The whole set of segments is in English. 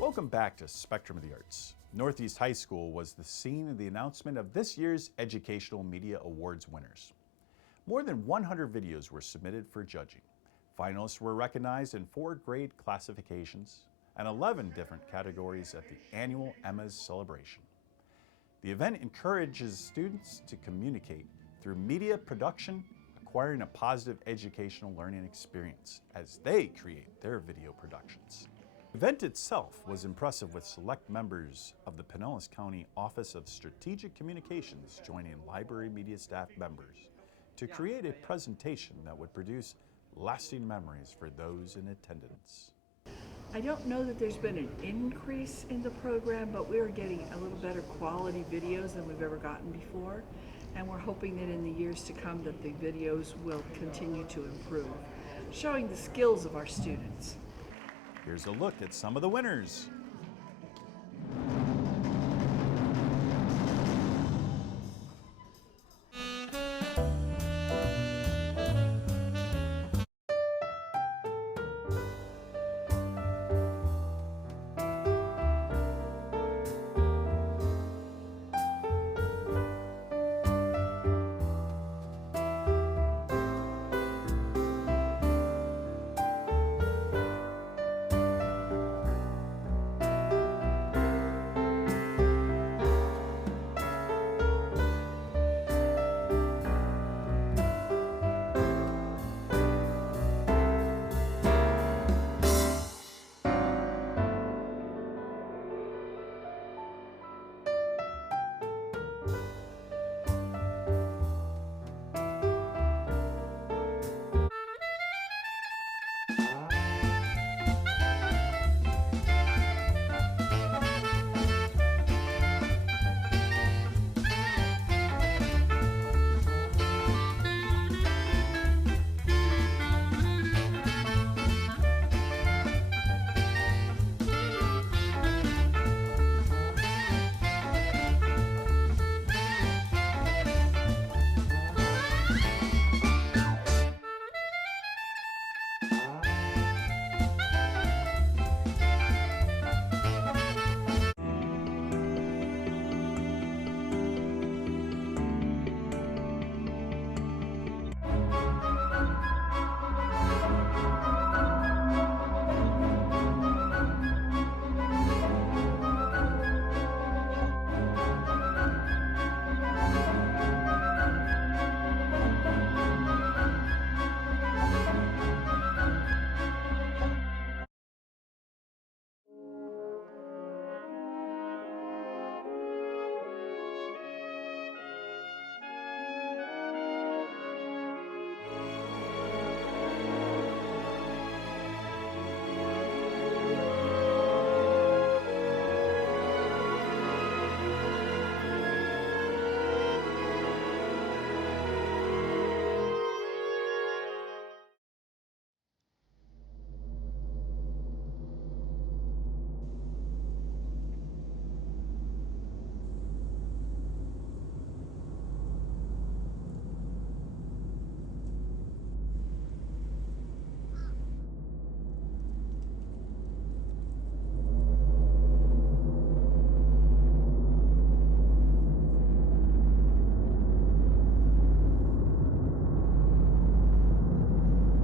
Welcome back to Spectrum of the Arts. Northeast High School was the scene of the announcement of this year's Educational Media Awards winners. More than 100 videos were submitted for judging. Finalists were recognized in 4 grade classifications and 11 different categories at the annual Emma's celebration. The event encourages students to communicate through media production, acquiring a positive educational learning experience as they create their video productions. The event itself was impressive, with select members of the Pinellas County Office of Strategic Communications joining library media staff members to create a presentation that would produce lasting memories for those in attendance. I don't know that there's been an increase in the program, but we are getting a little better quality videos than we've ever gotten before, and we're hoping that in the years to come that the videos will continue to improve, showing the skills of our students. Here's a look at some of the winners.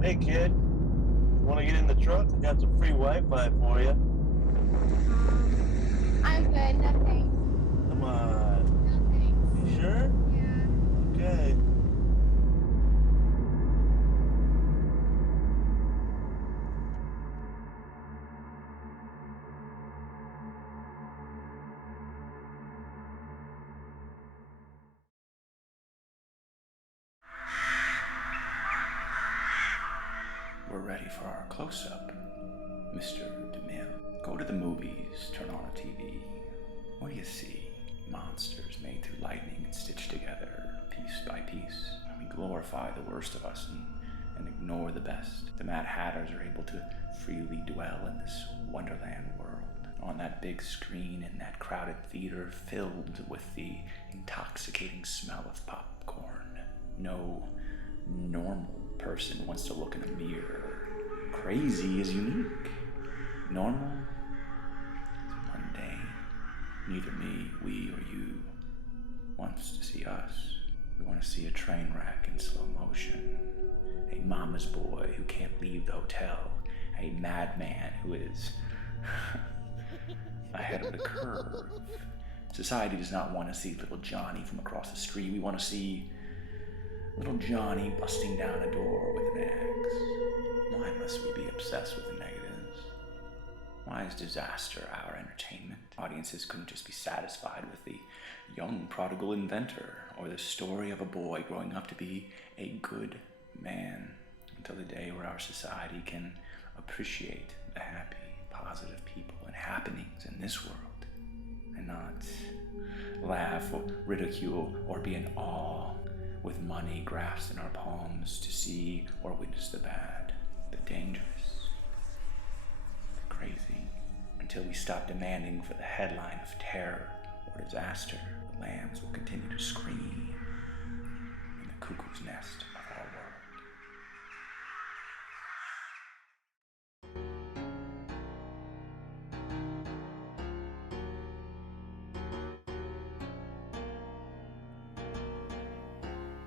Hey kid, want to get in the truck? I got some free Wi-Fi for you. I'm good, no thanks. Come on. No thanks. You sure? Yeah. Okay. We're ready for our close-up. Mr. DeMille, go to the movies, turn on a TV. What do you see? Monsters made through lightning and stitched together piece by piece. We glorify the worst of us and ignore the best. The Mad Hatters are able to freely dwell in this wonderland world. On that big screen in that crowded theater filled with the intoxicating smell of popcorn. No normal person wants to look in a mirror. Crazy is unique. Normal Neither me, we, or you wants to see us. We want to see a train wreck in slow motion, a mama's boy who can't leave the hotel, a madman who is ahead of the curve. Society does not want to see little Johnny from across the street. We want to see little Johnny busting down a door with an axe. Why must we be obsessed with the negatives? Why is disaster our entertainment? Audiences couldn't just be satisfied with the young prodigal inventor or the story of a boy growing up to be a good man, until the day where our society can appreciate the happy, positive people and happenings in this world, and not laugh or ridicule or be in awe with money grasped in our palms to see or witness the bad, the dangerous, the crazy. Until we stop demanding for the headline of terror or disaster, the lambs will continue to scream in the cuckoo's nest of our world.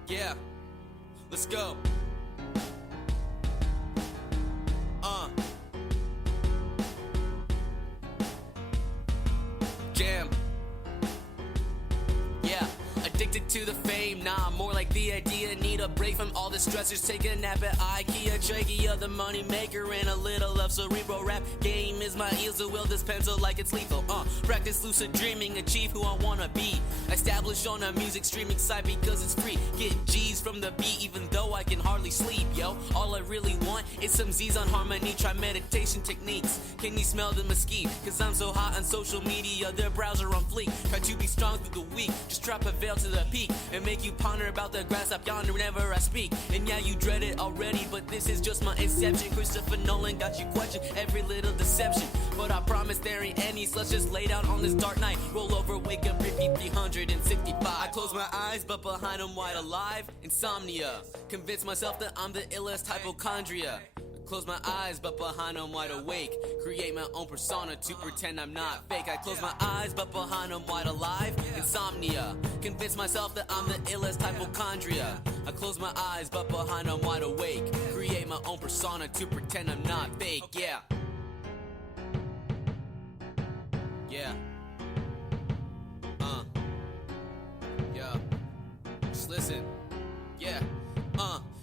Yeah, let's go. Jam. Yeah, addicted to the fame, nah, more like the idea. Need a break from all the stressors, take a nap at IKEA. Trachea, the money maker, and a little of cerebral rap game is my easel. Will this pencil like it's lethal. Practice lucid dreaming, achieve who I wanna be. Established on a music streaming site because it's free. Get G's from the beat even though I can hardly sleep, yo. All I really want is some Z's on harmony. Try meditation techniques. Can you smell the mesquite? Cause I'm so hot on social media, their browser on fleek. Try to be strong through the week. Just drop a veil to the peak and make you ponder about the grass up yonder whenever I speak. And yeah, you dread it already, but this is just my inception. Christopher Nolan got you question every little deception. But I promise there ain't any, so let's just lay down on this dark night. Roll over, wake up, repeat 365. I close my eyes, but behind them wide alive. Insomnia. Convince myself that I'm the illest hypochondria. Close my eyes, but behind them wide awake. Create my own persona to pretend I'm not fake. I close my eyes, but behind them wide alive. Insomnia. Convince myself that I'm the illest hypochondria. I close my eyes, but behind them wide awake. Create my own persona to pretend I'm not fake. Yeah. Yeah. Yeah. Just listen. Yeah.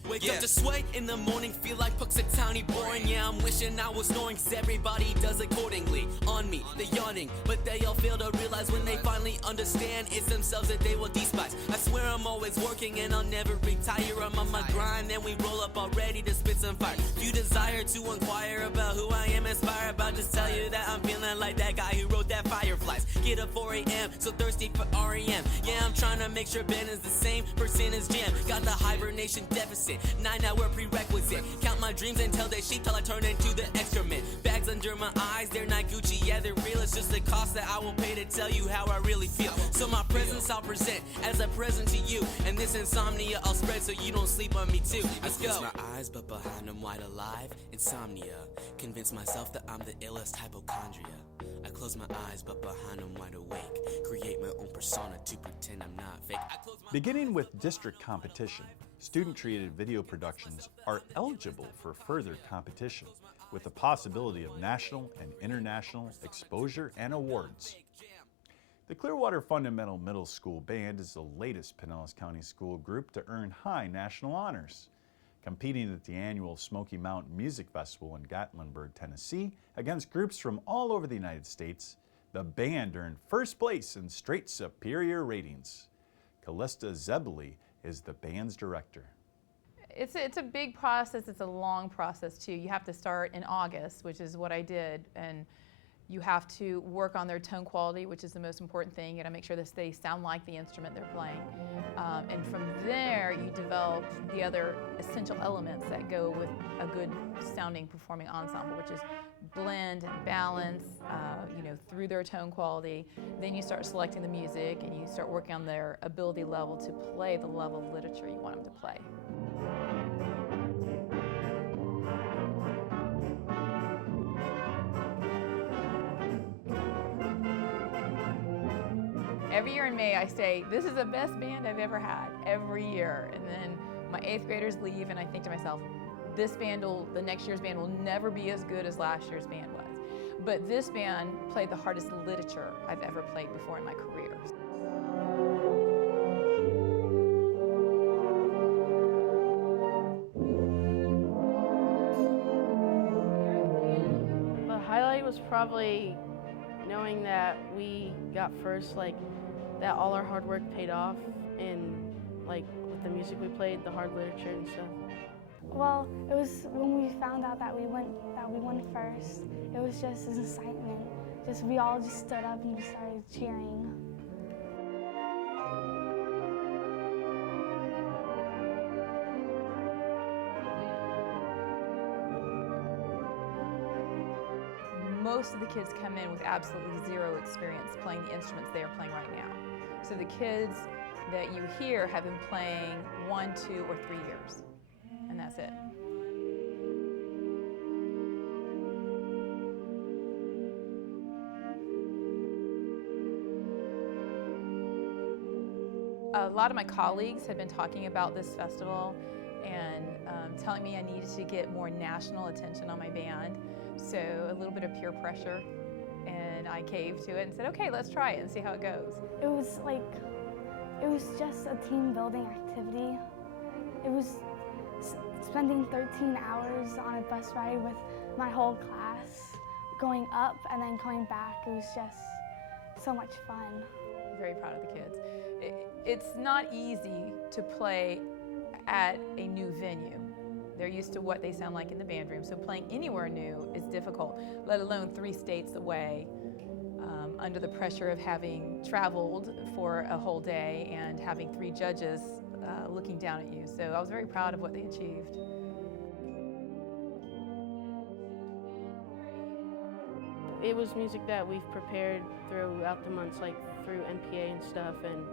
Wake up to sway in the morning, feel like Puxatowny boring. Yeah, I'm wishing I was snoring, cause everybody does accordingly. On me, they yawning, but they all fail to realize when they finally understand it's themselves that they will despise. I swear I'm always working and I'll never retire. I'm on my grind and we roll up already to spit some fire. If you desire to inquire about who I am inspired by, just tell you that I'm feeling like that guy who wrote that Fireflies. Get up 4 a.m, so thirsty for REM. Yeah, I'm trying to make sure Ben is the same person as Jam. Got the hibernation deficit, 9-hour prerequisite. Count my dreams until they sheep till I turn into the excrement. Bags under my eyes, they're not Gucci, yeah they're real. It's just the cost that I will pay to tell you how I really feel. So my presence I'll present as a present to you, and this insomnia I'll spread so you don't sleep on me too. Let's go. I close my eyes but behind them wide alive. Insomnia. Convince myself that I'm the illest hypochondria. I close my eyes but behind them wide awake. Create my own persona to pretend I'm not fake. Beginning with district competition, student-created video productions are eligible for further competition with the possibility of national and international exposure and awards. The Clearwater Fundamental Middle School Band is the latest Pinellas County school group to earn high national honors. Competing at the annual Smoky Mountain Music Festival in Gatlinburg, Tennessee, against groups from all over the United States, the band earned first place in straight superior ratings. Callista Zebeli is the band's director. It's a big process. It's a long process too. You have to start in August, which is what I did, and you have to work on their tone quality, which is the most important thing. You got to make sure that they sound like the instrument they're playing. And from there, you develop the other essential elements that go with a good sounding performing ensemble, which is blend and balance, through their tone quality. Then you start selecting the music and you start working on their ability level to play the level of literature you want them to play. Every year in May I say, this is the best band I've ever had, every year. And then my 8th graders leave and I think to myself, the next year's band will never be as good as last year's band was. But this band played the hardest literature I've ever played before in my career. The highlight was probably knowing that we got first, like that all our hard work paid off, and like with the music we played, the hard literature and stuff. Well, it was when we found out that we won first. It was just an excitement. We all just stood up and started cheering. Most of the kids come in with absolutely zero experience playing the instruments they are playing right now. So the kids that you hear have been playing 1, 2, or 3 years, and that's it. A lot of my colleagues have been talking about this festival and telling me I needed to get more national attention on my band. So a little bit of peer pressure, and I caved to it and said, okay, let's try it and see how it goes. It was just a team building activity. It was spending 13 hours on a bus ride with my whole class, going up and then coming back. It was just so much fun. I'm very proud of the kids. It's not easy to play at a new venue. They're used to what they sound like in the band room, so playing anywhere new is difficult, let alone 3 states away, under the pressure of having traveled for a whole day and having 3 judges looking down at you. So I was very proud of what they achieved. It was music that we've prepared throughout the months, like through NPA and stuff, and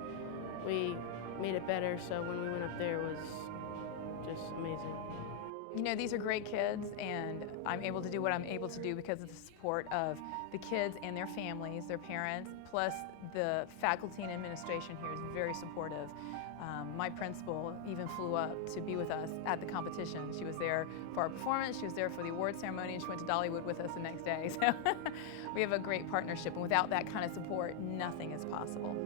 we made it better, so when we went up there it was just amazing. You know, these are great kids, and I'm able to do what I'm able to do because of the support of the kids and their families, their parents, plus the faculty and administration here is very supportive. My principal even flew up to be with us at the competition. She was there for our performance, she was there for the award ceremony, and she went to Dollywood with us the next day. So we have a great partnership, and without that kind of support, nothing is possible.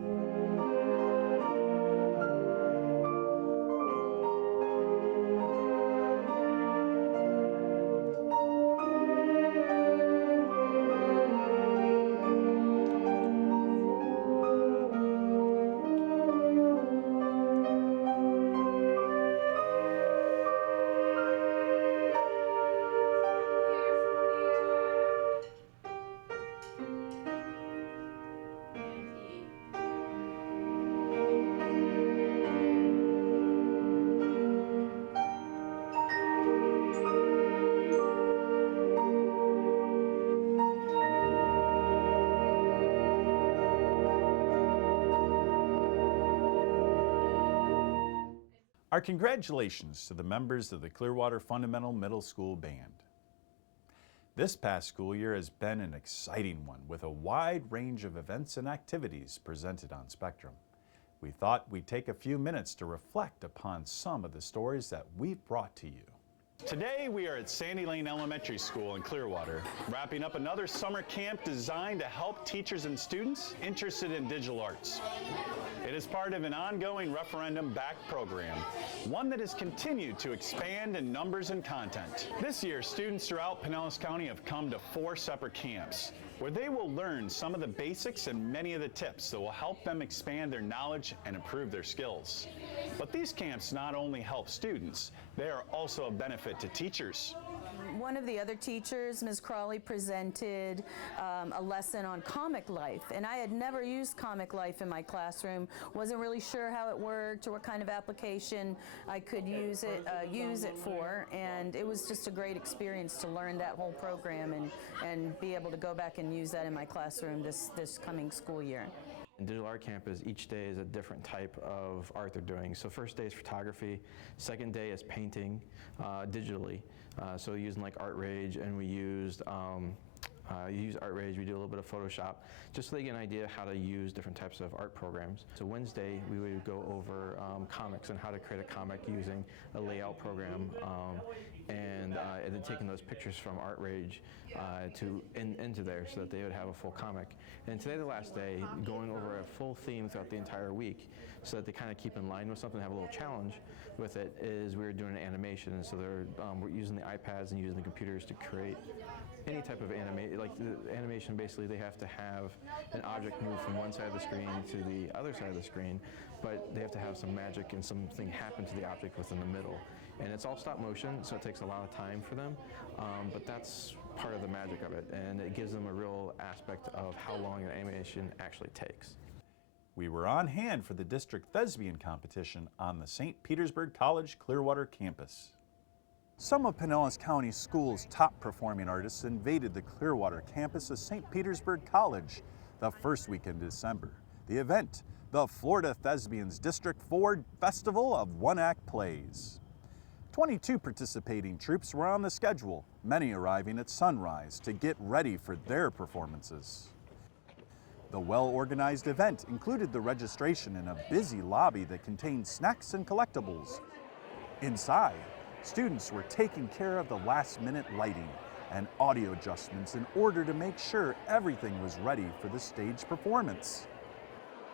Our congratulations to the members of the Clearwater Fundamental Middle School Band. This past school year has been an exciting one with a wide range of events and activities presented on Spectrum. We thought we'd take a few minutes to reflect upon some of the stories that we've brought to you. Today we are at Sandy Lane Elementary School in Clearwater, wrapping up another summer camp designed to help teachers and students interested in digital arts. It is part of an ongoing referendum-backed program, one that has continued to expand in numbers and content. This year, students throughout Pinellas County have come to 4 separate camps, where they will learn some of the basics and many of the tips that will help them expand their knowledge and improve their skills. But these camps not only help students, they are also a benefit to teachers. One of the other teachers, Ms. Crawley, presented a lesson on comic life, and I had never used comic life in my classroom, wasn't really sure how it worked or what kind of application I could use it for, and it was just a great experience to learn that whole program and be able to go back and use that in my classroom this coming school year. In digital art campus, each day is a different type of art they're doing. So first day is photography, second day is painting digitally. So using like Art Rage, and we used use ArtRage, we do a little bit of Photoshop, just so they get an idea how to use different types of art programs. So Wednesday, we would go over comics and how to create a comic using a layout program, and then taking those pictures from ArtRage into there so that they would have a full comic. And today, the last day, going over a full theme throughout the entire week so that they kind of keep in line with something, have a little challenge with it, is we were doing an animation. And so we're using the iPads and using the computers to create any type of animation. Like the animation, basically they have to have an object move from one side of the screen to the other side of the screen, but they have to have some magic and something happen to the object within the middle. And it's all stop motion, so it takes a lot of time for them, but that's part of the magic of it, and it gives them a real aspect of how long an animation actually takes. We were on hand for the district thespian competition on the St. Petersburg College Clearwater campus. Some of Pinellas County Schools' top performing artists invaded the Clearwater campus of St. Petersburg College the first weekend in December. The event, the Florida Thespian District Festival of one-act plays. 22 participating troupes were on the schedule, many arriving at sunrise to get ready for their performances. The well-organized event included the registration in a busy lobby that contained snacks and collectibles. Inside, students were taking care of the last-minute lighting and audio adjustments in order to make sure everything was ready for the stage performance.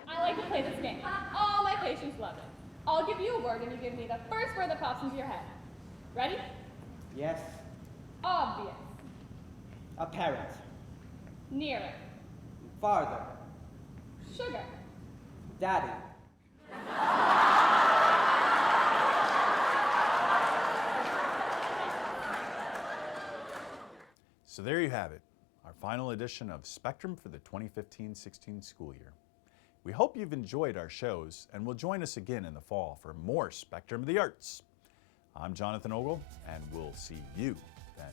I like to play this game. All my patients love it. I'll give you a word and you give me the first word that pops into your head. Ready? Yes. Obvious. Apparent. Nearer. Farther. Sugar. Daddy. So there you have it, our final edition of Spectrum for the 2015-16 school year. We hope you've enjoyed our shows and will join us again in the fall for more Spectrum of the Arts. I'm Jonathan Ogle, and we'll see you then.